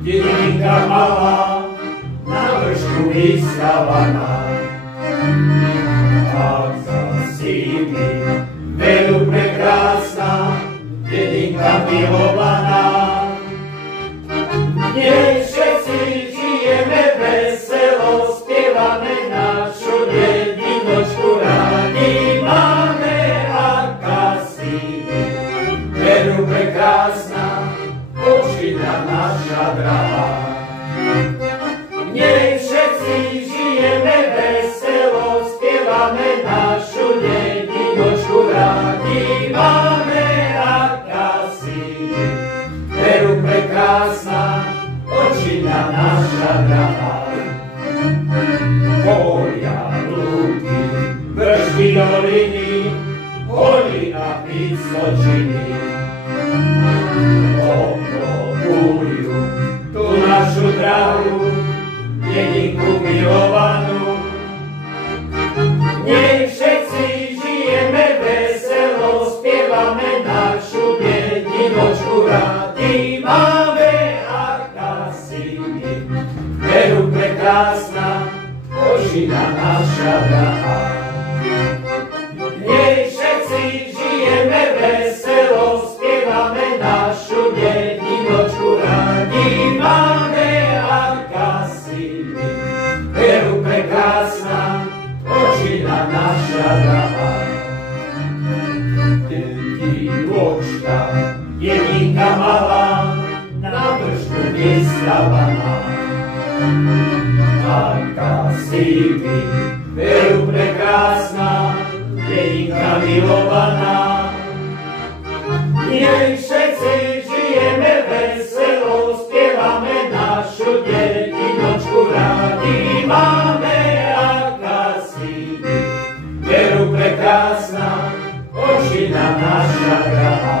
Dedinka malá, na vršku vystavaná. Ak sa sími, veru prekrásna, dedinka milovaná. Nech všetci žijeme veselo, spievame našu dedinočku rádi. Máme akasími, veru prekrásna, očina naša drahá. Nech všetci žijeme veselo, spievame našu dedinočku rádi. Máme akasími, veru prekrásna, očina naša drahá. Polia, lúky, vršky, doliny, hory a vysočiny obklopujú tú našu drahú dedinku milovanú. Nech všetci žijeme veselo, spievame našu dedinočku rádi. Máme akasími, veru prekrásna, očina naša drahá. Nech všetci žijeme veselo, spievame našu dedinočku rádi. Máme akasími, veru prekrásna, očina naša drahá. Dedinočka, dedinka malá, na vršku vystavaná. Akasími, veru prekrásna, dedinka milovaná. Nech všetci žijeme veselo, spievame našu dedinočku rádi. Máme akasími, veru prekrásna, očina naša drahá.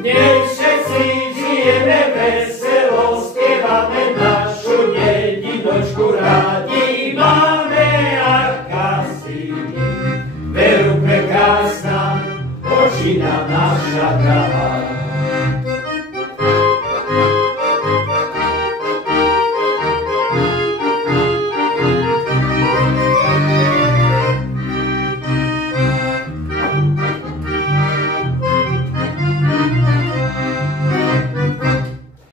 Nech všetci žijeme veselo, spievame našu dedinočku rádi. Máme akasími, veru prekrásna, očina naša drahá.